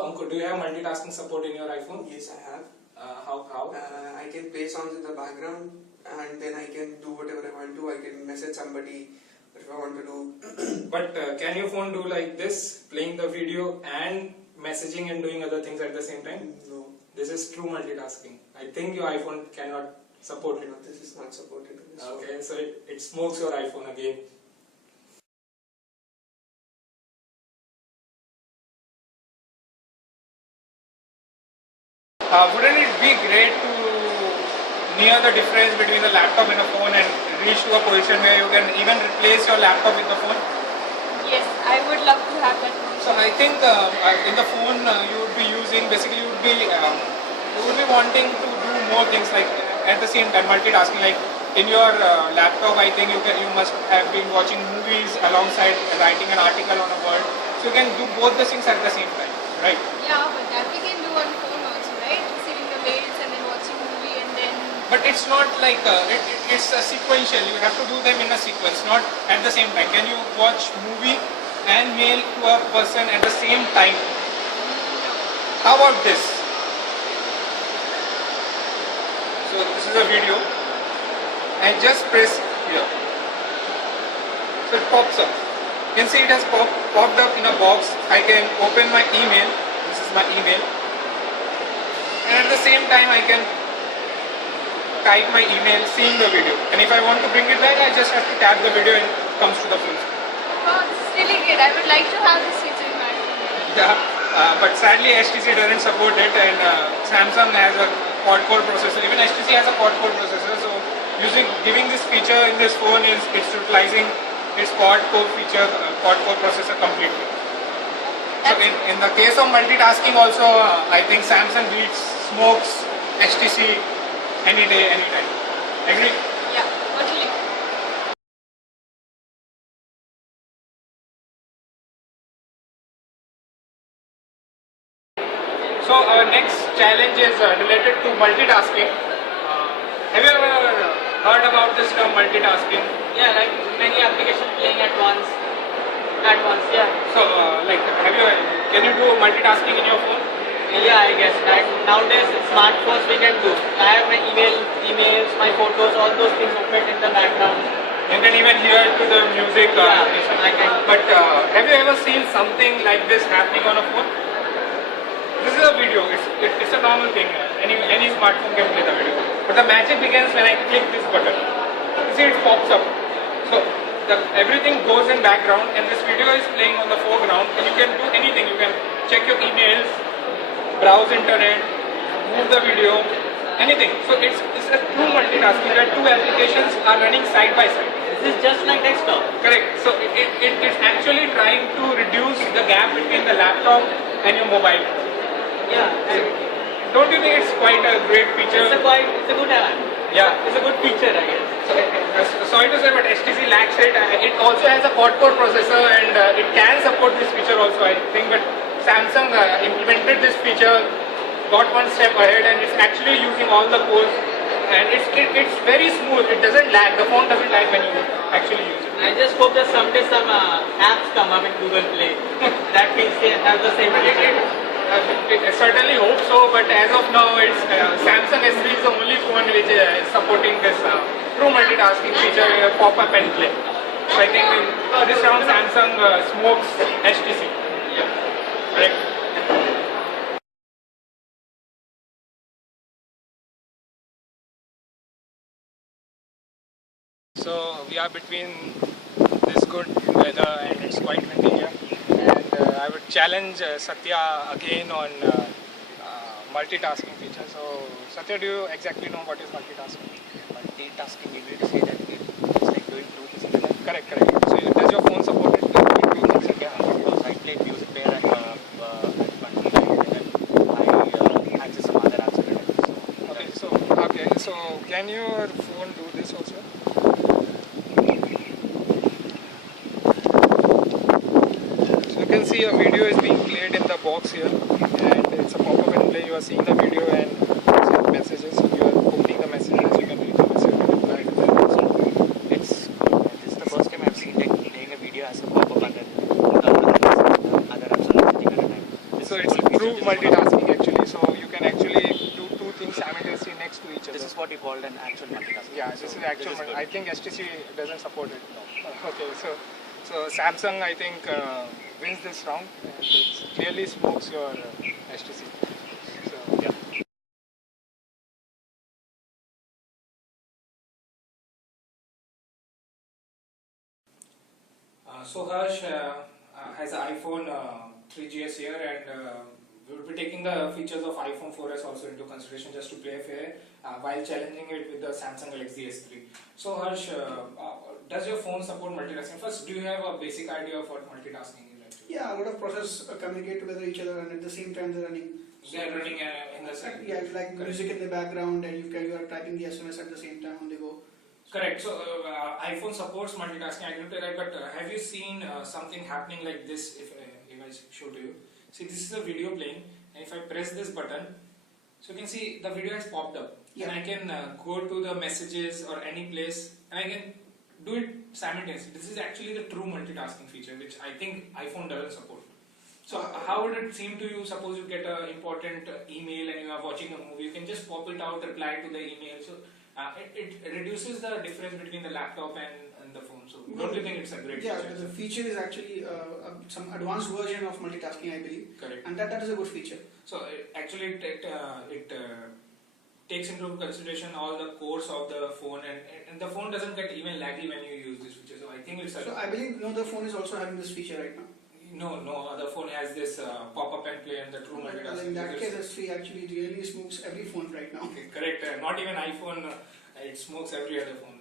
Ankur, do you have multitasking support in your iPhone? Yes, I have. How? I can play songs in the background and then I can do whatever I want to. I can message somebody if I want to do. But can your phone do like this, playing the video and messaging and doing other things at the same time? No. This is true multitasking. I think your iPhone cannot support it. No, this is not supported in this phone. Okay, so it smokes your iPhone again. Wouldn't it be great to know the difference between the laptop and a phone and reach to a position where you can even replace your laptop with the phone? Yes, I would love to have that. So I think in the phone you would be using, basically you would be wanting to do more things like at the same time multitasking. Like in your laptop, I think you must have been watching movies alongside writing an article on a Word. So you can do both the things at the same time, right? Yeah, but that we can do on phone also, right? Receiving the mails and then watching movie and then. But it's not like it's a sequential. You have to do them in a sequence, not at the same time. Can you watch movie and mail to a person at the same time? How about this? So this is a video, and just press here. So it pops up. You can see it has popped up in a box. I can open my email. This is my email, and at the same time I can type my email, seeing the video. And if I want to bring it back, I just have to tap the video and it comes to the full screen. Wow, this is really great. I would like to have this feature in my phone. Yeah, but sadly HTC doesn't support it, and Samsung has a quad-core processor. Even HTC has a quad-core processor, so giving this feature in this phone is it's utilizing its quad-core feature, quad-core processor completely. So in the case of multitasking also, I think Samsung smokes HTC any day, anytime. Agree? Yeah, totally. So our next challenge is related to multitasking. Have you ever heard about this term multitasking? Yeah, like many applications playing at once. Yeah. So can you do multitasking in your phone? Yeah, I guess. Like nowadays, smartphones we can do. I have my emails, my photos, all those things open in the background. You can even hear to the music. Yeah, I can. But have you ever seen something like this happening on a phone? This is a video. It's a normal thing. Any smartphone can play the video. But the magic begins when I click this button. You see, it pops up. So everything goes in background, and this video is playing on the foreground. And you can do anything. You can check your emails, browse internet, move the video, anything. So it's a true multitasking where two applications are running side by side. This is just like desktop. Correct. So it's actually trying to reduce the gap between the laptop and your mobile. Yeah. Don't you think it's quite a great feature? It's a good app. Yeah. It's a good feature, I guess. Sorry to say, but HTC lacks it. It also has a quad-core processor, and it can support this feature also, I think. But Samsung implemented this feature, got one step ahead, and it's actually using all the cores. And it's very smooth. It doesn't lag. The phone doesn't lag when you actually use it. I just hope that someday some apps come up in Google Play that means they have the same feature. I certainly hope so, but as of now, Samsung S3 is the only phone which is supporting this true multitasking feature, pop-up and play. So I think in this round, Samsung smokes HTC. Yeah. Correct. So we are between this good weather and it's quite windy here. And I would challenge Satya again on multitasking feature. So Satya, do you exactly know what is multitasking? Multitasking, you need to say that it's like doing two things in the life. Correct. So does your phone support it? Two things in because I play music player and I access some other apps. So can your phone do this also? So you can see a video is being played in the box here, and it's a pop-up and play. You are seeing the video and some messages. You are opening the messages. You can read the message and reply to them. It's the first time I've seen playing a video as a pop-up and then other apps are messaging at a time. So it's true multitasking actually. So you can actually do two things simultaneously next to each other. This is what you called an actual multitasking. Yeah, this So is actual. good. I think HTC doesn't support it. Okay, so Samsung I think wins this round. And it clearly smokes your HTC. So yeah. So Harsh has an iPhone 3GS here, and we will be taking the features of iPhone 4S also into consideration just to play fair while challenging it with the Samsung Galaxy S3. So Harsh, does your phone support multitasking? First, do you have a basic idea of what multitasking is actually? Yeah, a lot of process communicate together each other, and at the same time they're running. They are running in the same. Yeah, it's like music in the background, and you are typing the SMS at the same time on the go. Correct. So iPhone supports multitasking. I agree with that. But have you seen something happening like this? If I show to you, see, this is a video playing, and if I press this button, so you can see the video has popped up, Yeah. and I can go to the messages or any place, and I can do it simultaneously. This is actually the true multitasking feature, which I think iPhone doesn't support. So how would it seem to you? Suppose you get an important email and you are watching a movie, you can just pop it out, reply to the email. So it reduces the difference between the laptop and the phone. So don't you think it's a great Yeah, feature? the feature is actually some advanced version of multitasking, I believe, Correct. and that is a good feature. So actually it takes into consideration all the cores of the phone, and the phone doesn't get even laggy when you use this feature. So I think it's a So I believe no other phone is also having this feature right now. no other phone has this pop-up and play and the true Well, multitasking. in that features. case, S3 actually really smokes every phone right now. Okay, correct. Not even iPhone, it smokes every other phone.